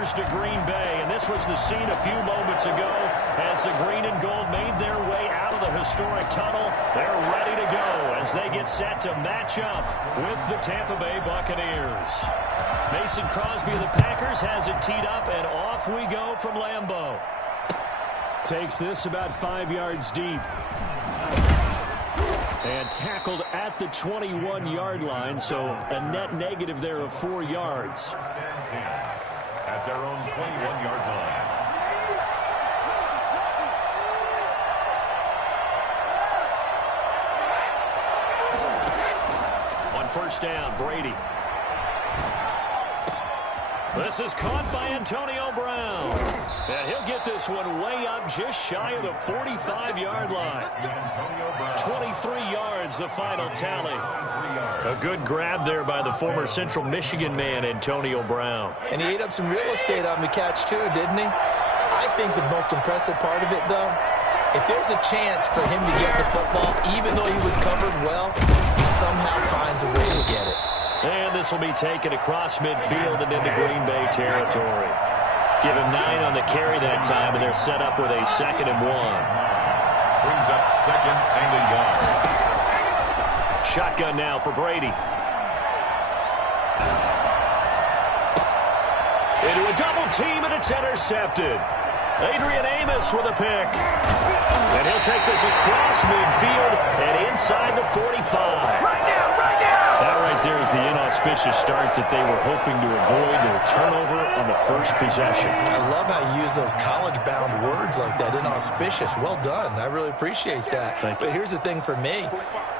Packers to Green Bay. And this was the scene a few moments ago as the green and gold made their way out of the historic tunnel. They're ready to go as they get set to match up with the Tampa Bay Buccaneers. Mason Crosby of the Packers has it teed up, and off we go from Lambeau. Takes this about 5 yards deep. And tackled at the 21-yard line, so a net negative there of 4 yards. At their own 21-yard line. On first down, Brady. This is caught by Antonio Brown. And he'll get this one way up just shy of the 45-yard line. 23 yards, the final tally. A good grab there by the former Central Michigan man, Antonio Brown. And he ate up some real estate on the catch, too, didn't he? I think the most impressive part of it, though, if there's a chance for him to get the football, even though he was covered well, he somehow finds a way to get it. And this will be taken across midfield and into Green Bay territory. Give him 9 on the carry that time, and they're set up with a 2nd and 1. Brings up 2nd and a yard. Shotgun now for Brady. Into a double team, and it's intercepted. Adrian Amos with a pick. And he'll take this across midfield and inside the 45. That right there is the inauspicious start that they were hoping to avoid, a turnover on the first possession. I love how you use those college-bound words like that, inauspicious. Well done. I really appreciate that. But here's the thing for me.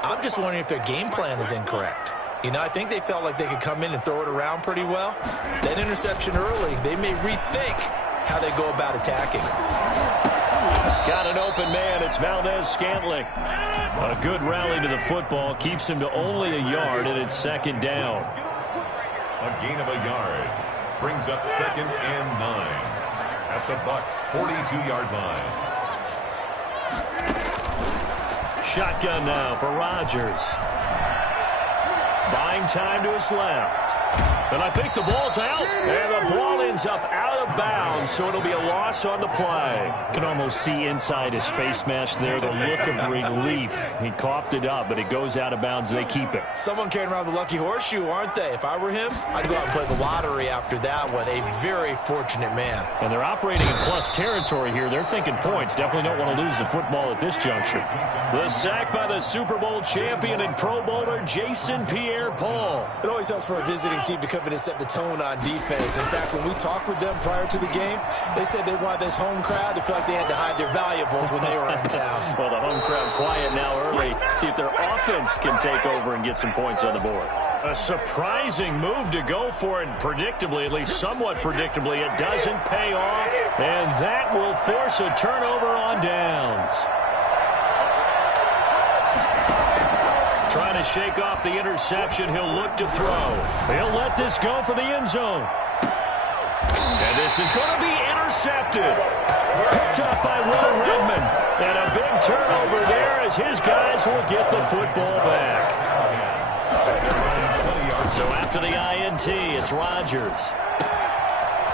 I'm just wondering if their game plan is incorrect. You know, I think they felt like they could come in and throw it around pretty well. That interception early, they may rethink how they go about attacking. Got an open man. It's Valdez-Scantling. A good rally to the football keeps him to only a yard, and it's 2nd down. A gain of a yard. Brings up 2nd and 9. At the Bucs' 42-yard line. Shotgun now for Rodgers. Buying time to his left. And I think the ball's out. And the ball ends up out of bounds, so it'll be a loss on the play. Can almost see inside his face mask there the look of relief. He coughed it up, but it goes out of bounds. They keep it. Someone carrying around the lucky horseshoe, aren't they? If I were him, I'd go out and play the lottery after that one. A very fortunate man. And they're operating in plus territory here. They're thinking points. Definitely don't want to lose the football at this juncture. The sack by the Super Bowl champion and Pro Bowler Jason Pierre-Paul. It always helps for a visiting team to come in and set the tone on defense. In fact, when we talked with them prior to the game, they said they wanted this home crowd to feel like they had to hide their valuables when they were in town. Well, the home crowd quiet now early. See if their offense can take over and get some points on the board. A surprising move to go for it, predictably, at least somewhat predictably. It doesn't pay off, and that will force a turnover on downs. Trying to shake off the interception. He'll look to throw. He'll let this go for the end zone. And this is going to be intercepted. Picked up by Will Redmond. And a big turnover there as his guys will get the football back. So after the INT, it's Rodgers.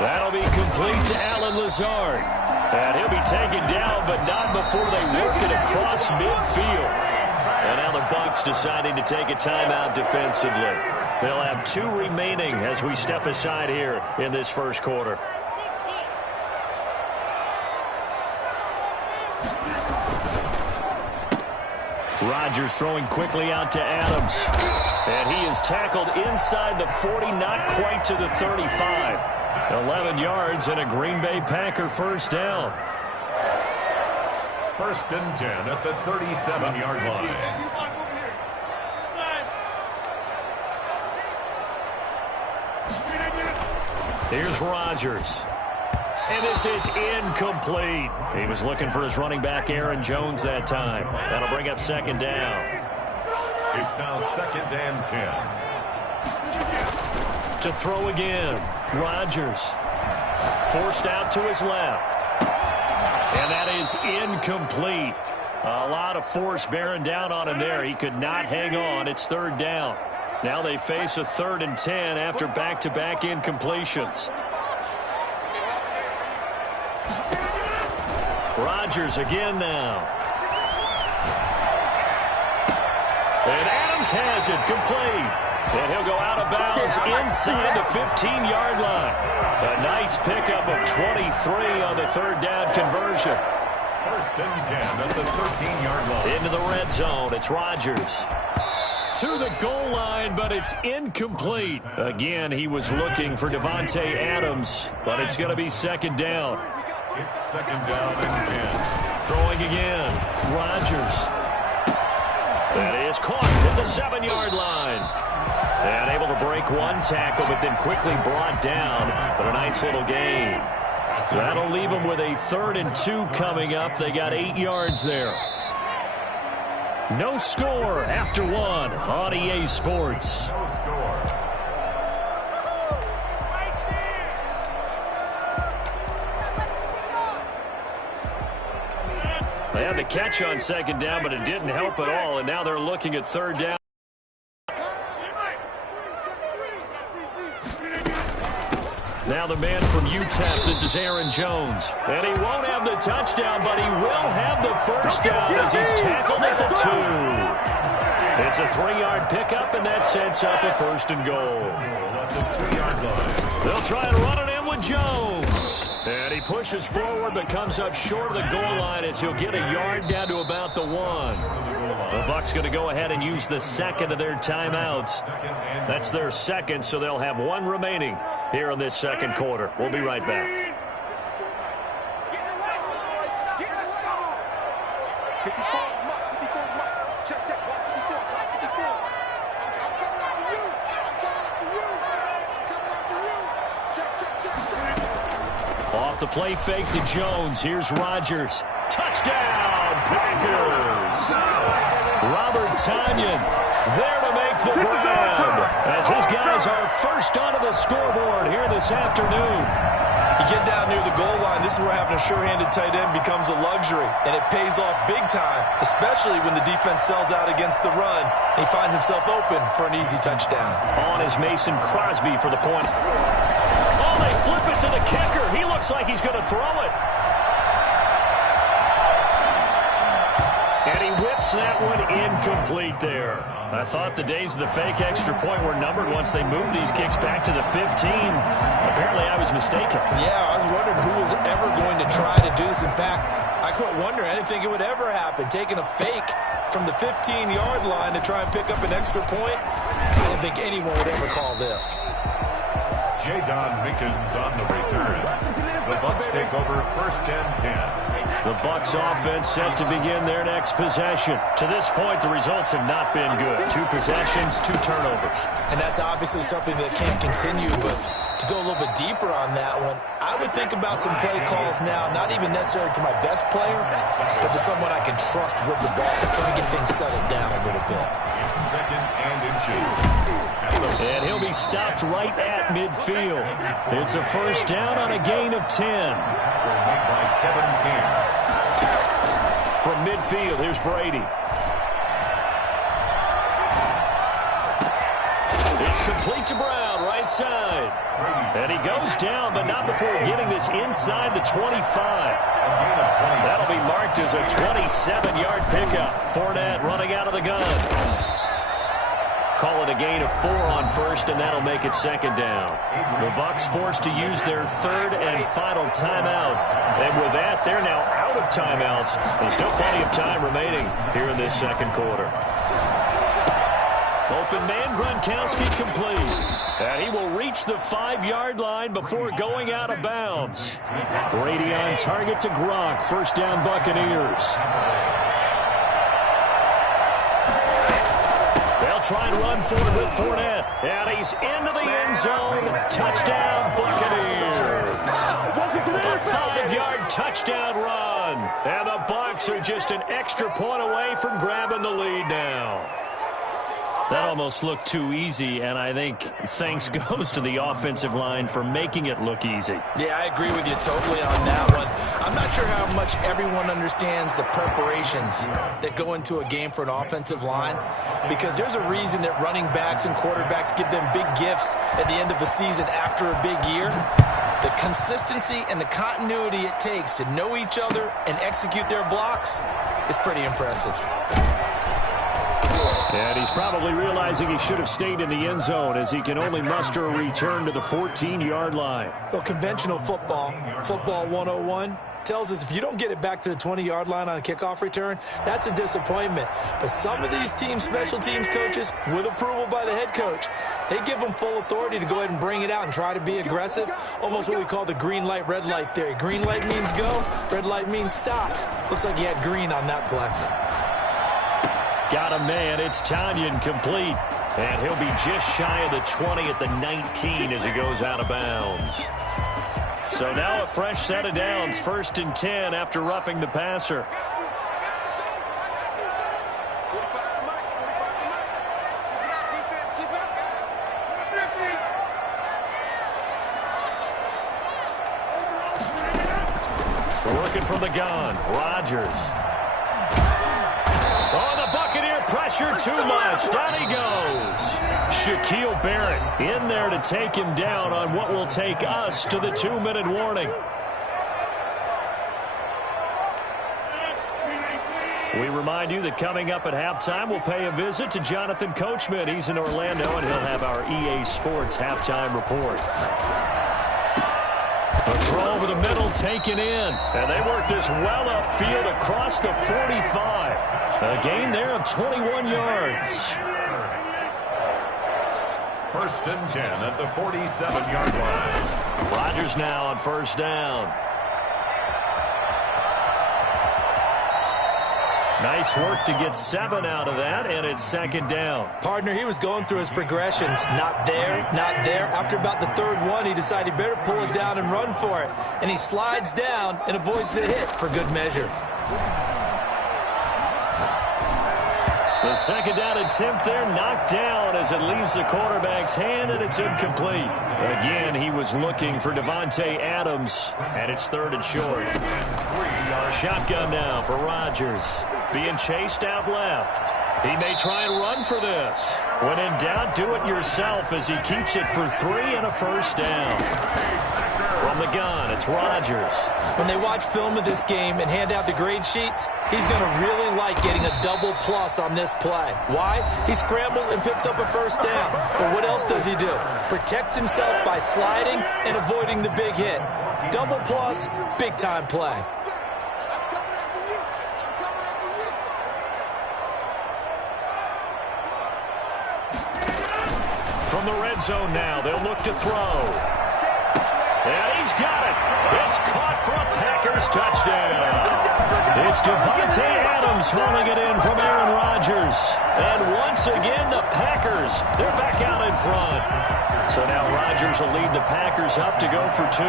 That'll be complete to Alan Lazard. And he'll be taken down, but not before they work it across midfield. And now the Bucs deciding to take a timeout defensively. They'll have 2 remaining as we step aside here in this first quarter. Rodgers throwing quickly out to Adams. And he is tackled inside the 40, not quite to the 35. 11 yards and a Green Bay Packer first down. 1st and 10 at the 37-yard line. Here's Rodgers. And this is incomplete. He was looking for his running back, Aaron Jones, that time. That'll bring up 2nd down. It's now 2nd and 10. To throw again. Rodgers. Forced out to his left. And that is incomplete. A lot of force bearing down on him there. He could not hang on. It's 3rd down. Now they face a 3rd and 10 after back-to-back incompletions. Rodgers again now. And Adams has it complete. And he'll go out of bounds inside the 15-yard line. A nice pickup of 23 on the third down conversion. First and 10 at the 13-yard line. Into the red zone. It's Rodgers. To the goal line, but it's incomplete. Again, he was looking for Devontae Adams, but it's going to be second down. It's second down and 10. Throwing again. Rodgers. That is caught at the 7-yard line. And able to break one tackle, but then quickly brought down. But a nice little gain. So that'll leave them with a 3rd and 2 coming up. They got 8 yards there. No score after 1 on EA Sports. No score. They had the catch on second down, but it didn't help at all. And now they're looking at third down. Now the man from UTEP, this is Aaron Jones. And he won't have the touchdown, but he will have the first down as he's tackled at the 2. It's a 3-yard pickup, and that sets up a 1st and goal. At the 2-yard line. They'll try and run it in with Jones. And he pushes forward, but comes up short of the goal line as he'll get a yard down to about the 1. The Bucs going to go ahead and use the second of their timeouts. That's their second, so they'll have 1 remaining here in this second quarter. We'll be right back. Off the play fake to Jones. Here's Rodgers. Touchdown, Packers! Robert Tonyan there to make the grab as his guys are first onto the scoreboard here this afternoon. You get down near the goal line, this is where having a sure-handed tight end becomes a luxury, and it pays off big time, especially when the defense sells out against the run. He finds himself open for an easy touchdown. On is Mason Crosby for the point. Oh, they flip it to the kicker. He looks like he's going to throw it. And he whips that one incomplete there. I thought the days of the fake extra point were numbered once they moved these kicks back to the 15. Apparently, I was mistaken. Yeah, I was wondering who was ever going to try to do this. In fact, I couldn't wonder. I didn't think it would ever happen. Taking a fake from the 15-yard line to try and pick up an extra point, I didn't think anyone would ever call this. Jadon Mickens on the return. The Bucs take over first and 10. The Bucs offense set to begin their next possession. To this point, the results have not been good. 2 possessions, 2 turnovers. And that's obviously something that can't continue, but to go a little bit deeper on that one, I would think about some play calls now, not even necessarily to my best player, but to someone I can trust with the ball, trying to get things settled down a little bit. It's second and inches. And he'll be stopped right at midfield. It's a first down on a gain of 10. Made by Kevin King. From midfield, here's Brady. It's complete to Brown, right side. And he goes down, but not before getting this inside the 25. That'll be marked as a 27-yard pickup. Fournette running out of the gun. Call it a gain of 4 on first, and that'll make it second down. The Bucs forced to use their 3rd and final timeout. And with that, they're now out of timeouts. There's still plenty of time remaining here in this second quarter. Open man, Gronkowski complete. And he will reach the 5-yard line before going out of bounds. Brady on target to Gronk. First down, Buccaneers. They'll try and run forward with Fournette. And he's into the end zone. Touchdown, Buccaneers. A 5-yard touchdown run. And the Bucs are just an extra point away from grabbing the lead now. That almost looked too easy, and I think thanks goes to the offensive line for making it look easy. Yeah, I agree with you totally on that one. I'm not sure how much everyone understands the preparations that go into a game for an offensive line, because there's a reason that running backs and quarterbacks give them big gifts at the end of the season after a big year. The consistency and the continuity it takes to know each other and execute their blocks is pretty impressive. And he's probably realizing he should have stayed in the end zone as he can only muster a return to the 14-yard line. Well, conventional football 101, tells us if you don't get it back to the 20-yard line on a kickoff return, that's a disappointment. But some of these teams, special teams coaches, with approval by the head coach, they give them full authority to go ahead and bring it out and try to be aggressive, almost what we call the green light, red light theory. Green light means go, red light means stop. Looks like he had green on that play. Got a man. It's Tanyan complete. And he'll be just shy of the 20 at the 19 as he goes out of bounds. So now a fresh set of downs, 1st and 10 after roughing the passer. Working from the gun, Rodgers. Oh, the Buccaneer pressure too much. Down he goes. Shaquille Barrett in there to take him down on what will take us to the 2-minute warning. We remind you that coming up at halftime, we'll pay a visit to Jonathan Coachman. He's in Orlando, and he'll have our EA Sports halftime report. A throw over the middle taken in. And they work this well upfield across the 45. A gain there of 21 yards. 1st and 10 at the 47-yard line. Rodgers now on 1st down. Nice work to get 7 out of that, and it's 2nd down. Partner, he was going through his progressions. Not there, not there. After about the 3rd one, he decided he better pull it down and run for it. And he slides down and avoids the hit for good measure. The 2nd down attempt there knocked down as it leaves the quarterback's hand, and it's incomplete. Again, he was looking for Devontae Adams, and it's 3rd and short. Shotgun now for Rodgers. Being chased out left. He may try and run for this. When in doubt, do it yourself as he keeps it for 3 and a 1st down. From the gun, it's Rodgers. When they watch film of this game and hand out the grade sheets, he's going to really like getting a double plus on this play. Why? He scrambles and picks up a 1st down. But what else does he do? Protects himself by sliding and avoiding the big hit. Double plus, big-time play. From the red zone now, they'll look to throw. And he's got it. It's caught for a Packers touchdown. It's Devontae Adams hauling it in from Aaron Rodgers. And once again, the Packers, they're back out in front. So now Rodgers will lead the Packers up to go for 2.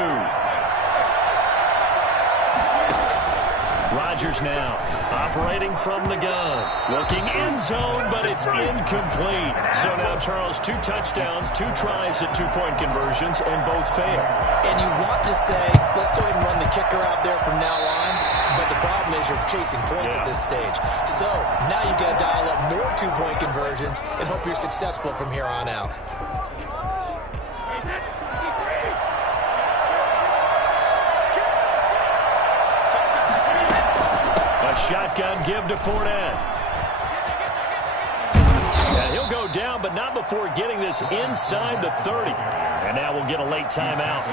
Rodgers now operating from the gun. Looking end zone, but it's incomplete. So now, Charles, 2 touchdowns, 2 tries at 2-point conversions, and both fail. And you want to say, let's go ahead and run the kicker out there from now on. But the problem is you're chasing points at this stage. So now you've got to dial up more 2-point conversions and hope you're successful from here on out. Shotgun give to Fournette. And he'll go down, but not before getting this inside the 30. And now we'll get a late timeout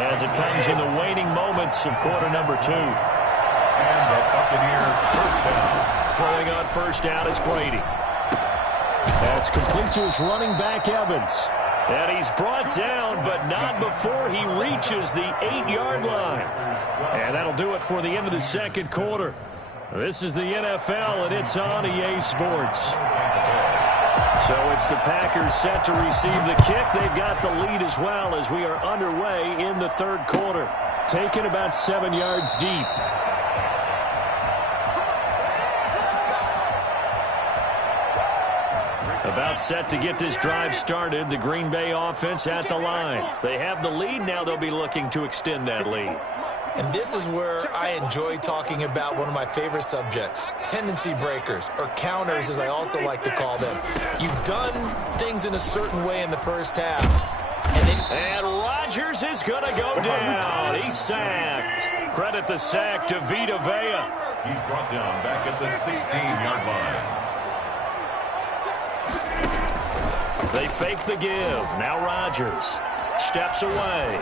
as it comes in the waning moments of quarter number 2. And the Buccaneer 1st down. Throwing on 1st down is Brady. That's complete to his running back, Evans. And he's brought down, but not before he reaches the 8-yard line. And that'll do it for the end of the 2nd quarter. This is the NFL, and it's on EA Sports. So it's the Packers set to receive the kick. They've got the lead as well as we are underway in the 3rd quarter. Taken about 7 yards deep. About set to get this drive started. The Green Bay offense at the line. They have the lead. Now they'll be looking to extend that lead. And this is where I enjoy talking about one of my favorite subjects, tendency breakers, or counters as I also like to call them. You've done things in a certain way in the first half. And Rodgers is going to go down. He's sacked. Credit the sack to Vita Vea. He's brought down back at the 16-yard line. They fake the give. Now Rodgers steps away.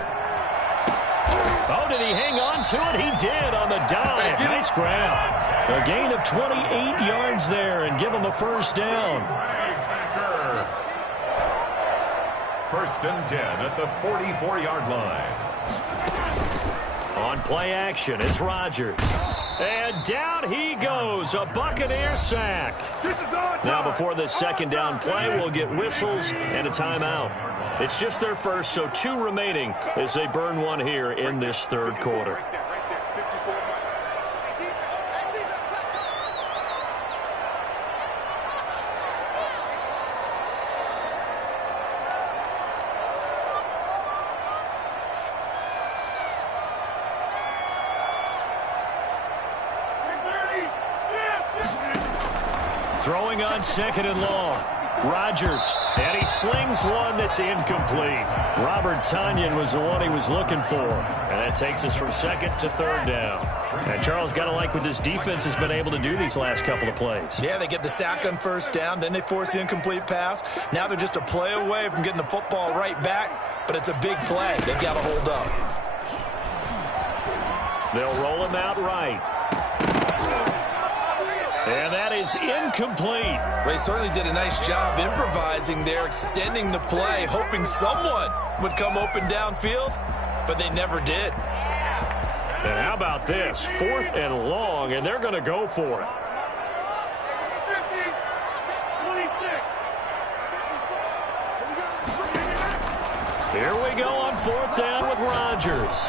Oh, did he hang on to it? He did on the dive. Nice grab. A gain of 28 yards there and give him a first down. First and 10 at the 44-yard line. On play action, it's Rodgers. And down he goes. A Buccaneer sack. Now before this second down play, we'll get whistles and a timeout. It's just their first, so 2 remaining as they burn one here in this third quarter. Throwing on second and long. Rodgers, and he slings one that's incomplete. Robert Tonyan was the one he was looking for. And that takes us from second to third down. And Charles, got to like what this defense has been able to do these last couple of plays. Yeah, they get the sack on first down, then they force the incomplete pass. Now they're just a play away from getting the football right back, but it's a big play. They've got to hold up. They'll roll him out right. And that is incomplete. They certainly did a nice job improvising there, extending the play, hoping someone would come open downfield, but they never did. And how about this? 4th and long, and they're going to go for it. Here we go on 4th down with Rodgers.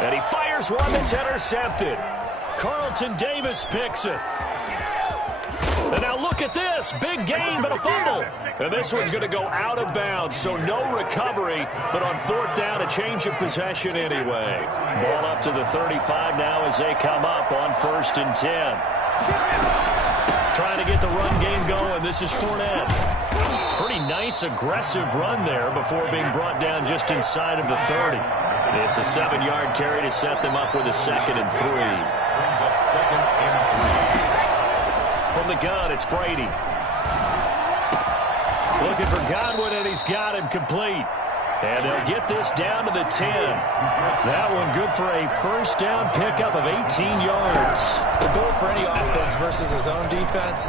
And he fires one that's intercepted. Carlton Davis picks it. And now look at this. Big gain, but a fumble. And this one's going to go out of bounds, so no recovery. But on 4th down, a change of possession anyway. Ball up to the 35 now as they come up on 1st and 10. Trying to get the run game going. This is Fournette. Pretty nice, aggressive run there before being brought down just inside of the 30. It's a 7-yard carry to set them up with a 2nd and 3. Brings up 2nd and 3. From the gun, it's Brady. Looking for Godwin, and he's got him complete. And they'll get this down to the 10. That one good for a first down pickup of 18 yards. The goal for any offense versus his own defense,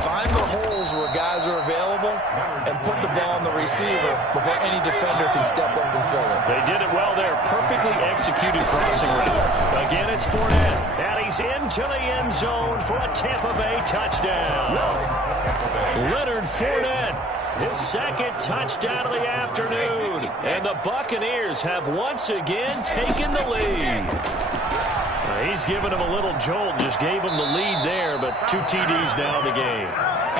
find the holes where guys are available and put the ball on the receiver before any defender can step up and fill it. They did it well there. Perfectly executed crossing route. Again, it's Fournette. And he's into the end zone for a Tampa Bay touchdown. Leonard Fournette. His 2nd touchdown of the afternoon. And the Buccaneers have once again taken the lead. He's given him a little jolt, just gave him the lead there, but 2 TDs now in the game.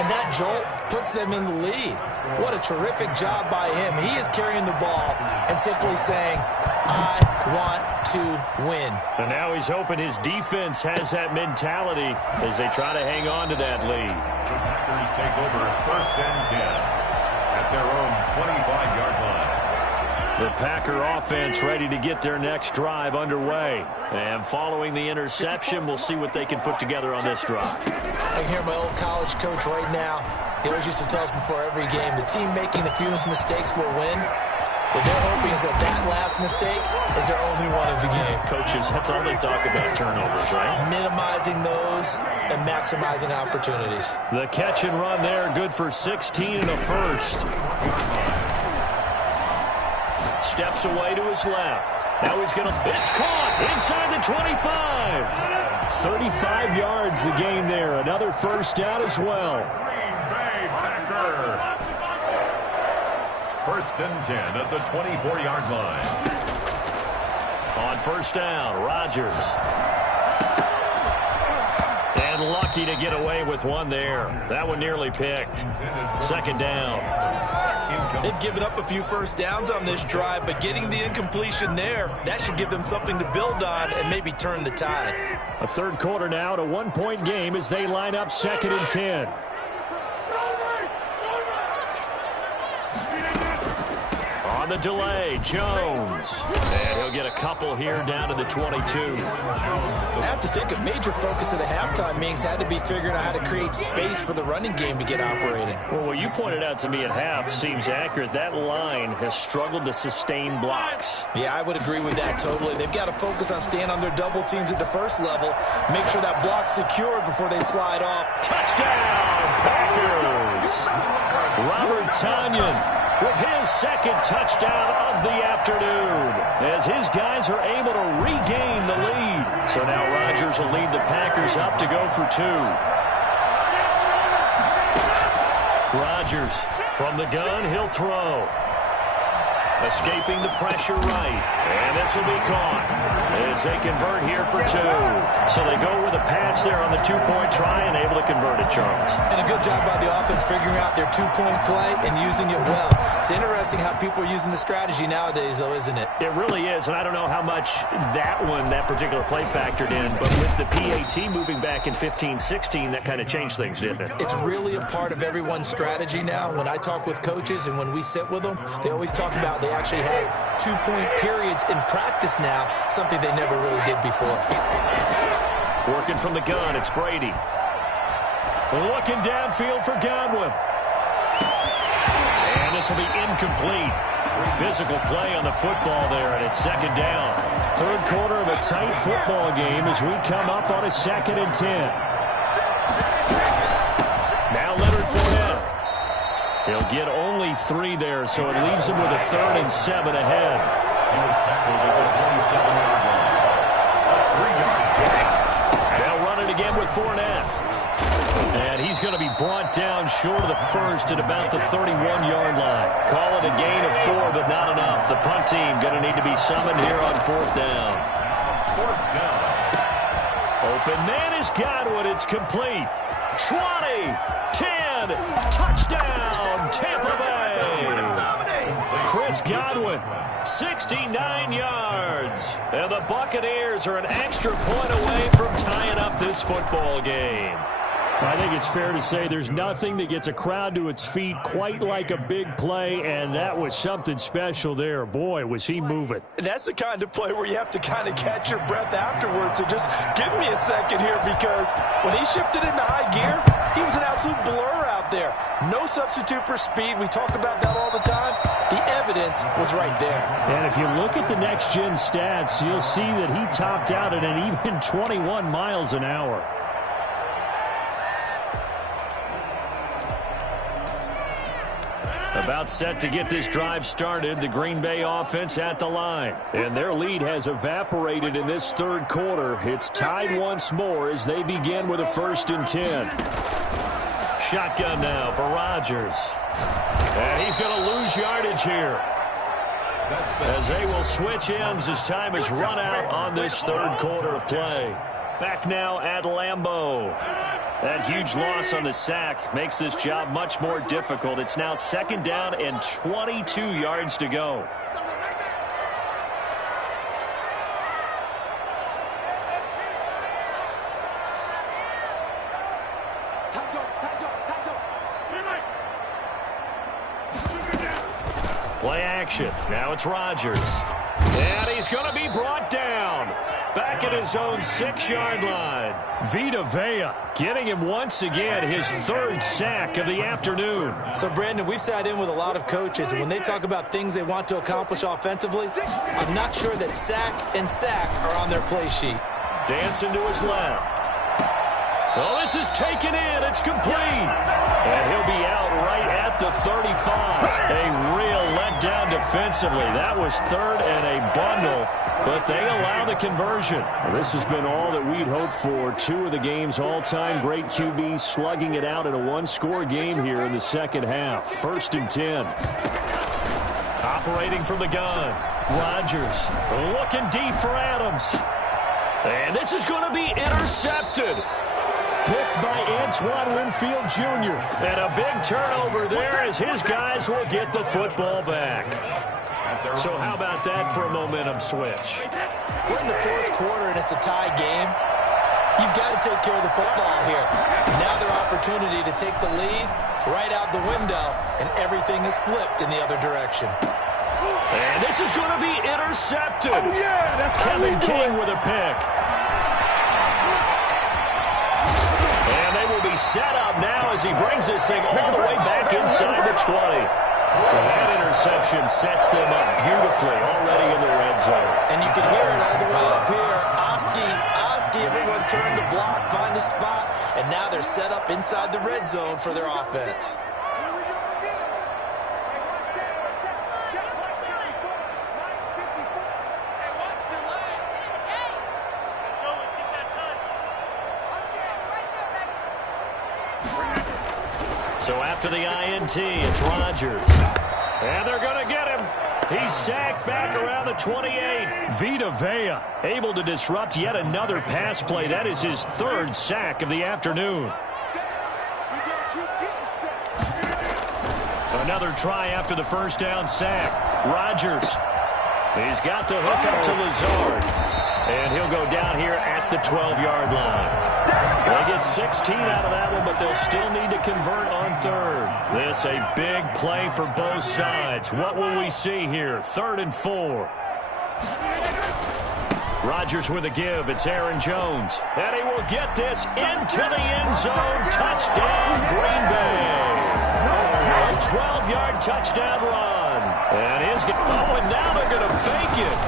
And that jolt puts them in the lead. What a terrific job by him. He is carrying the ball and simply saying, I want to win. And now he's hoping his defense has that mentality as they try to hang on to that lead. The Packers take over 1st and 10 at their own 25-yard line. The Packer offense ready to get their next drive underway. And following the interception, we'll see what they can put together on this drive. I can hear my old college coach right now. He always used to tell us before every game, the team making the fewest mistakes will win. What they're hoping is that last mistake is their only one of the game. Coaches, that's all they talk about, turnovers, right? Minimizing those and maximizing opportunities. The catch and run there, good for 16 and a first. Steps away to his left. Now he's going to, it's caught inside the 25. 35 yards the gain there. Another first down as well. Green Bay Packer. 1st and 10 at the 24-yard line. On 1st down, Rodgers. And lucky to get away with one there. That one nearly picked. 2nd down. They've given up a few first downs on this drive, but getting the incompletion there, that should give them something to build on and maybe turn the tide. A third quarter now, to 1-point game as they line up 2nd and 10. the delay, Jones. And he'll get a couple here down to the 22. I have to think a major focus of the halftime meetings had to be figuring out how to create space for the running game to get operating. Well, what you pointed out to me at half seems accurate. That line has struggled to sustain blocks. Yeah, I would agree with that totally. They've got to focus on staying on their double teams at the first level, make sure that block's secured before they slide off. Touchdown, Packers! Robert Tonyan with his second touchdown of the afternoon as his guys are able to regain the lead. So now Rodgers will lead the Packers up to go for 2. Rodgers from the gun, he'll throw. Escaping the pressure right. And this will be caught as they convert here for 2. So they go with a pass there on the 2-point try and able to convert it, Charles. And a good job by the offense figuring out their 2-point play and using it well. It's interesting how people are using the strategy nowadays, though, isn't it? It really is, and I don't know how much that particular play factored in, but with the PAT moving back in 15-16, that kind of changed things, didn't it? It's really a part of everyone's strategy now. When I talk with coaches and when we sit with them, they always talk about they actually have 2-point periods in practice now, something they never really did before. Working from the gun, it's Brady. Looking downfield for Godwin. And this will be incomplete. Physical play on the football there, and it's second down. Third quarter of a tight football game as we come up on a 2nd and 10. Now Leonard Fournette. He'll get only 3 there, so it leaves him with a 3rd and 7 ahead. He was tackled at the 27-yard line. They'll run it again with Fournette. And he's going to be brought down short of the first at about the 31-yard line. Call it a gain of 4, but not enough. The punt team going to need to be summoned here on 4th down. 4th down. Open man is Godwin. It's complete. 20, 10, touchdown, Tampa Bay. Chris Godwin, 69 yards. And the Buccaneers are an extra point away from tying up this football game. I think it's fair to say there's nothing that gets a crowd to its feet quite like a big play, and that was something special there. Boy, was he moving. And that's the kind of play where you have to kind of catch your breath afterwards. So just give me a second here, because when he shifted into high gear, he was an absolute blur out there. No substitute for speed. We talk about that all the time. The evidence was right there. And if you look at the next-gen stats, you'll see that he topped out at an even 21 miles an hour. About set to get this drive started, the Green Bay offense at the line. And their lead has evaporated in this third quarter. It's tied once more as they begin with a 1st and 10. Shotgun now for Rodgers. And he's going to lose yardage here, as they will switch ends as time is run out on this third quarter of play. Back now at Lambeau. That huge loss on the sack makes this job much more difficult. It's now 2nd down and 22 yards to go. Play action. Now it's Rodgers. And he's going to be brought down. Back at his own 6-yard line. Vita Vea getting him once again his 3rd sack of the afternoon. So, Brandon, we've sat in with a lot of coaches, and when they talk about things they want to accomplish offensively, I'm not sure that sack and sack are on their play sheet. Dancing to his left. Well, this is taken in. It's complete. And he'll be out right at the 35. A real letdown defensively. That was 3rd and a bundle, but they allow the conversion. Well, this has been all that we'd hoped for. 2 of the game's all-time great QBs slugging it out in a 1-score game here in the second half. 1st and 10. Operating from the gun. Rodgers looking deep for Adams. And this is going to be intercepted. Picked by Antoine Winfield Jr. And a big turnover there as his guys will get the football back. So how about that for a momentum switch? We're in the 4th quarter and it's a tie game. You've got to take care of the football here. Now their opportunity to take the lead right out the window, and everything is flipped in the other direction. And this is going to be intercepted. Oh, yeah, that's Kevin King with a pick. And they will be set up now as he brings this thing all the way back inside the 20. That interception sets them up beautifully already in the red zone. And you can hear it all the way up here. Oski, everyone turned to block, find a spot, and now they're set up inside the red zone for their offense. So after the INT, it's Rodgers. And they're going to get him. He's sacked back around the 28. Vita Vea able to disrupt yet another pass play. That is his third sack of the afternoon. Another try after the first down sack. Rodgers. He's got the hook up to Lazard. And he'll go down here at the 12-yard line. They get 16 out of that one, but they'll still need to convert on third. This a big play for both sides. What will we see here? 3rd and 4. Rodgers with a give. It's Aaron Jones. And he will get this into the end zone. Touchdown, Green Bay. A 12-yard touchdown run. And now they're going to fake it.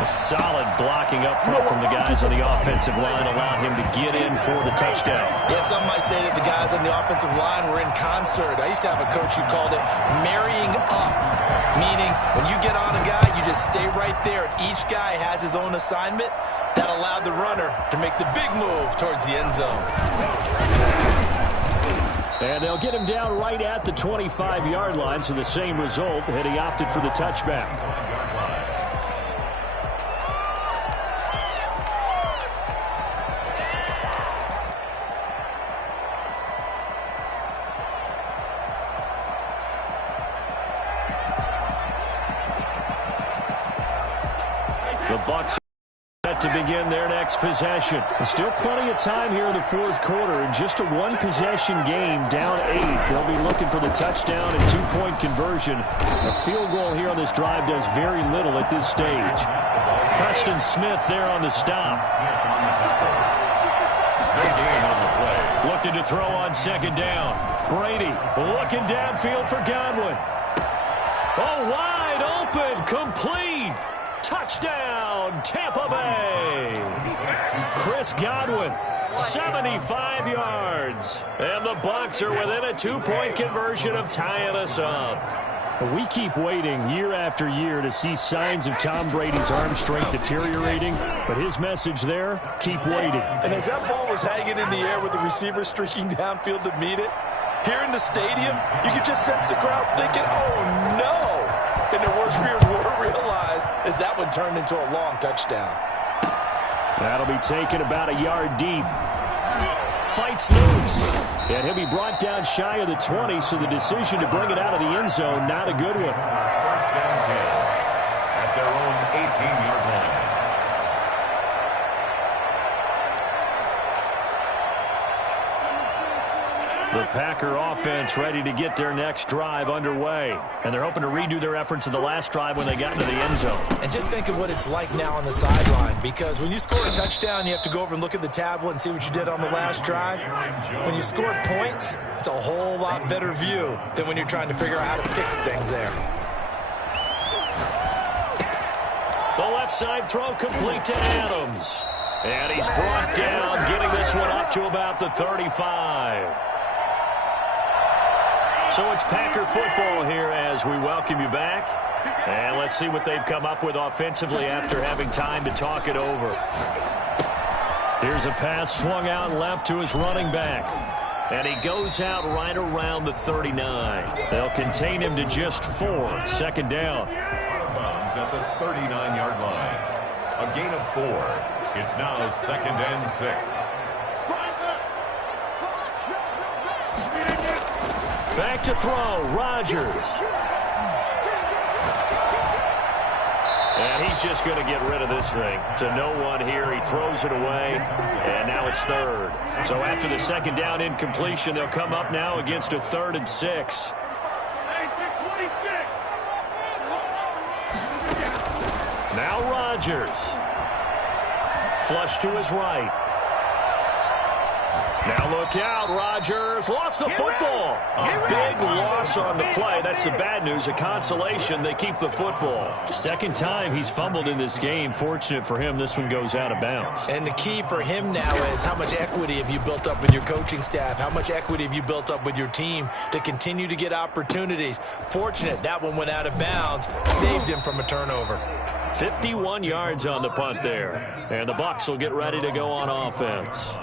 A solid blocking up front from the guys on the offensive line allowed him to get in for the touchdown. Yeah, some might say that the guys on the offensive line were in concert. I used to have a coach who called it marrying up, meaning when you get on a guy, you just stay right there. And each guy has his own assignment. That allowed the runner to make the big move towards the end zone. And they'll get him down right at the 25-yard line, so the same result, and he opted for the touchback. The Bucs set to begin their next possession. There's still plenty of time here in the fourth quarter. In just a one-possession game, down 8. They'll be looking for the touchdown and two-point conversion. A field goal here on this drive does very little at this stage. Preston Smith there on the stop. Looking to throw on second down. Brady looking downfield for Godwin. Oh, wide open, complete. Touchdown, Tampa Bay. Chris Godwin, 75 yards. And the Bucs are within a two-point conversion of tying us up. We keep waiting year after year to see signs of Tom Brady's arm strength deteriorating, but his message there, keep waiting. And as that ball was hanging in the air with the receiver streaking downfield to meet it, here in the stadium, you could just sense the crowd thinking, oh, no. And their worst fears were realized as that one turned into a long touchdown. That'll be taken about a yard deep. Fights loose. And he'll be brought down shy of the 20, so the decision to bring it out of the end zone, not a good one. First down 10 at their own 18-yard line. The Packer offense ready to get their next drive underway. And they're hoping to redo their efforts in the last drive when they got into the end zone. And just think of what it's like now on the sideline, because when you score a touchdown, you have to go over and look at the tablet and see what you did on the last drive. When you score points, it's a whole lot better view than when you're trying to figure out how to fix things there. The left side throw complete to Adams. And he's brought down, getting this one up to about the 35. So it's Packer football here as we welcome you back. And let's see what they've come up with offensively after having time to talk it over. Here's a pass swung out left to his running back. And he goes out right around the 39. They'll contain him to just 4. Second down. Bounds at the 39-yard line. A gain of 4. It's now 2nd and 6. Back to throw, Rodgers. And he's just going to get rid of this thing. To no one here, he throws it away, and now it's 3rd. So after the second down incompletion, they'll come up now against a 3rd and 6. Rodgers. Flush to his right. Now look out, Rodgers lost the football. A big loss on the play. That's the bad news. A consolation, they keep the football. Second time he's fumbled in this game. Fortunate for him, this one goes out of bounds. And the key for him now is how much equity have you built up with your coaching staff? How much equity have you built up with your team to continue to get opportunities? Fortunate that one went out of bounds, saved him from a turnover. 51 yards on the punt there. And the Bucs will get ready to go on offense.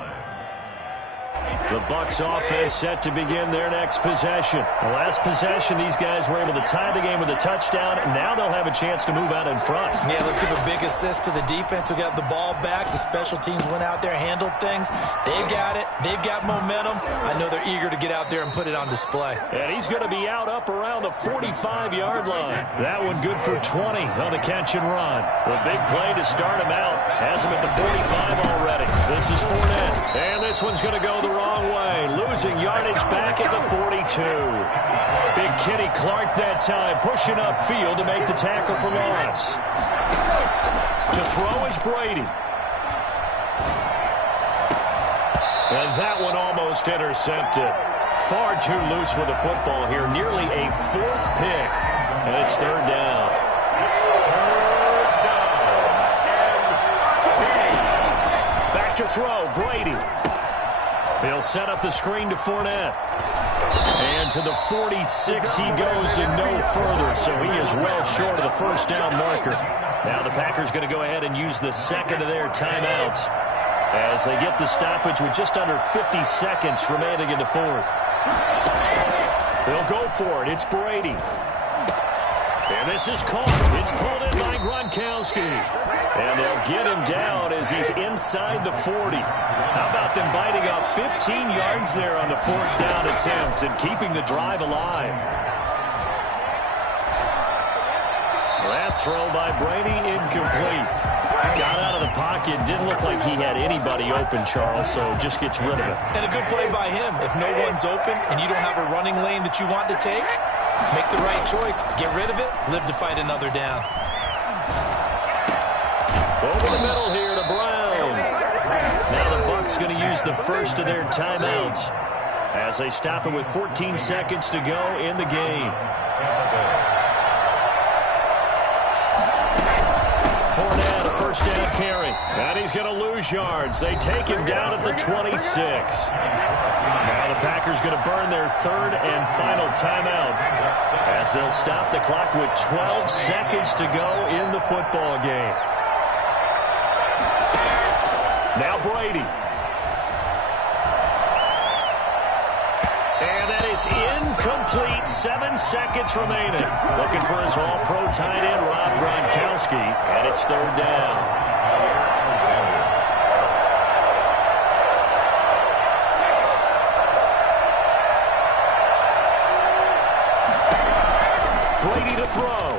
The Bucs offense set to begin their next possession. The last possession, these guys were able to tie the game with a touchdown. Now they'll have a chance to move out in front. Yeah, let's give a big assist to the defense who got the ball back. The special teams went out there, handled things. They've got it. They've got momentum. I know they're eager to get out there and put it on display. And he's going to be out up around the 45-yard line. That one good for 20 on the catch and run. The big play to start him out. Has him at the 45 already. This is Fournette. And this one's going to go the wrong way, losing yardage back at the 42. Big Kenny Clark that time, pushing upfield to make the tackle for loss. To throw is Brady. And that one almost intercepted. Far too loose with the football here, nearly a fourth pick. And it's third down. Back to throw, Brady. He'll set up the screen to Fournette. And to the 46 he goes and no further, so he is well short of the first down marker. Now the Packers going to go ahead and use the second of their timeouts as they get the stoppage with just under 50 seconds remaining in the fourth. They'll go for it. It's Brady. And this is caught. It's pulled in by Gronkowski. And they'll get him down as he's inside the 40. How about them biting off 15 yards there on the fourth down attempt and keeping the drive alive? That throw by Brady incomplete. Got out of the pocket. Didn't look like he had anybody open, Charles, so just gets rid of it. And a good play by him. If no one's open and you don't have a running lane that you want to take, make the right choice. Get rid of it. Live to fight another down. Over the middle here to Brown. Now the Bucs going to use the first of their timeouts as they stop it with 14 seconds to go in the game. Fournette, a first down carry. And he's going to lose yards. They take him down at the 26. Now the Packers going to burn their third and final timeout as they'll stop the clock with 12 seconds to go in the football game. Now Brady. And that is incomplete. 7 seconds remaining. Looking for his all-pro tight end, Rob Gronkowski. And it's third down. Brady to throw.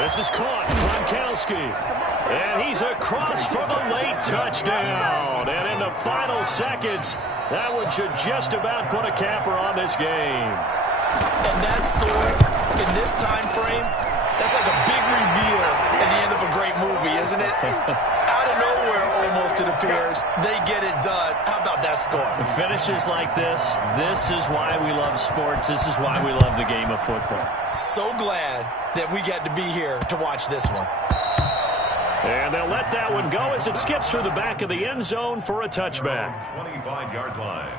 This is caught. Gronkowski. And he's across for the late touchdown. And in the final seconds, that one should just about put a capper on this game. And that score, in this time frame, that's like a big reveal at the end of a great movie, isn't it? Out of nowhere, almost, it appears. They get it done. How about that score? The finishes like this is why we love sports. This is why we love the game of football. So glad that we got to be here to watch this one. And they'll let that one go as it skips through the back of the end zone for a touchback. 25-yard line.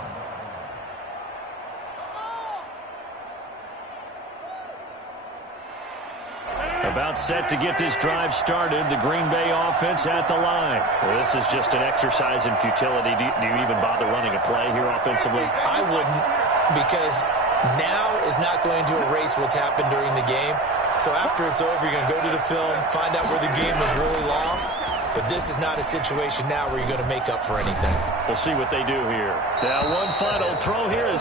About set to get this drive started. The Green Bay offense at the line. Well, this is just an exercise in futility. Do you even bother running a play here offensively? I wouldn't, because now is not going to erase what's happened during the game. So after it's over, you're going to go to the film, find out where the game was really lost. But this is not a situation now where you're going to make up for anything. We'll see what they do here. Now, one final throw here is